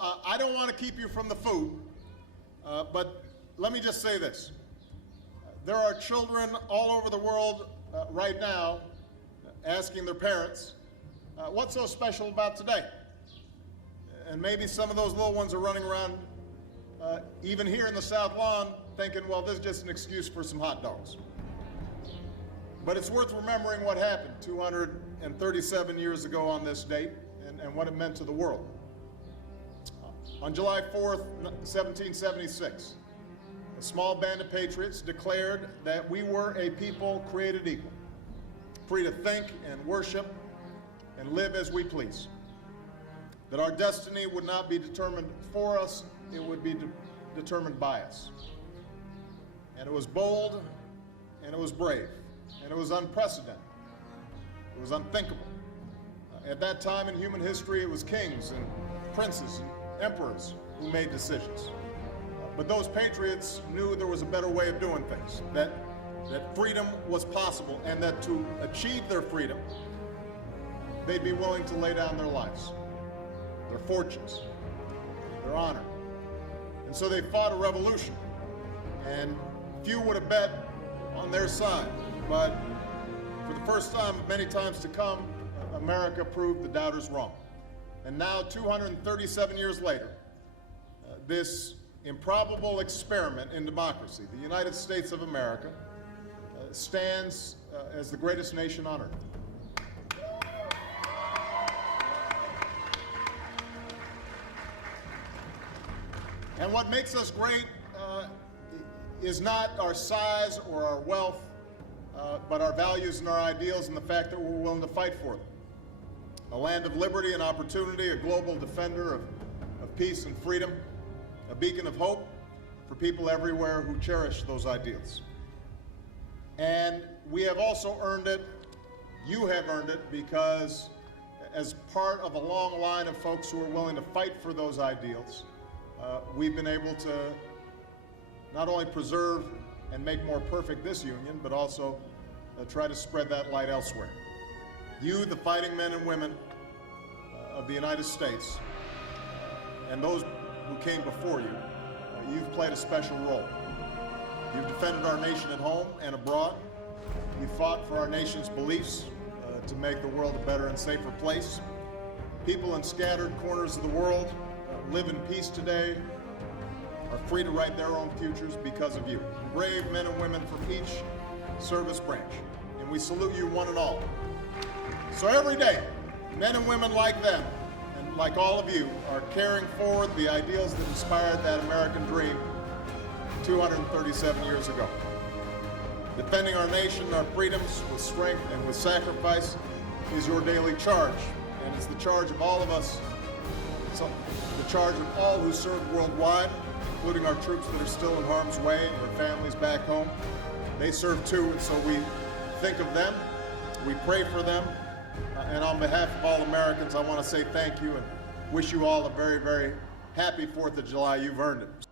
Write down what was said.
I don't want to keep you from the food, but let me just say this. There are children all over the world right now asking their parents, what's so special about today? And maybe some of those little ones are running around, even here in the South Lawn, thinking, well, this is just an excuse for some hot dogs. But it's worth remembering what happened 237 years ago on this date and what it meant to the world. On July 4th, 1776, a small band of patriots declared that we were a people created equal, free to think and worship and live as we please. That our destiny would not be determined for us, it would be determined by us. And it was bold, and it was brave, and it was unprecedented. It was unthinkable. At that time in human history, it was kings and princes and emperors who made decisions. But those patriots knew there was a better way of doing things, that freedom was possible, and that to achieve their freedom, they'd be willing to lay down their lives, their fortunes, their honor. And so they fought a revolution, and few would have bet on their side. But for the first time, many times to come, America proved the doubters wrong. And now, 237 years later, this improbable experiment in democracy, the United States of America, stands as the greatest nation on earth. And what makes us great is not our size or our wealth, but our values and our ideals, and the fact that we're willing to fight for them. A land of liberty and opportunity, a global defender of peace and freedom, a beacon of hope for people everywhere who cherish those ideals. And we have also earned it, you have earned it, because as part of a long line of folks who are willing to fight for those ideals, we've been able to not only preserve and make more perfect this union, but also try to spread that light elsewhere. You, the fighting men and women of the United States, and those who came before you, you've played a special role. You've defended our nation at home and abroad. You fought for our nation's beliefs to make the world a better and safer place. People in scattered corners of the world live in peace today, are free to write their own futures because of you. Brave men and women from each service branch, and we salute you one and all. So every day, men and women like them, and like all of you, are carrying forward the ideals that inspired that American dream 237 years ago. Defending our nation, our freedoms with strength and with sacrifice is your daily charge, and it's the charge of all of us. It's the charge of all who serve worldwide, including our troops that are still in harm's way, and their families back home. They serve too, and so we think of them, we pray for them, and on behalf of all Americans, I want to say thank you and wish you all a very, very happy 4th of July. You've earned it.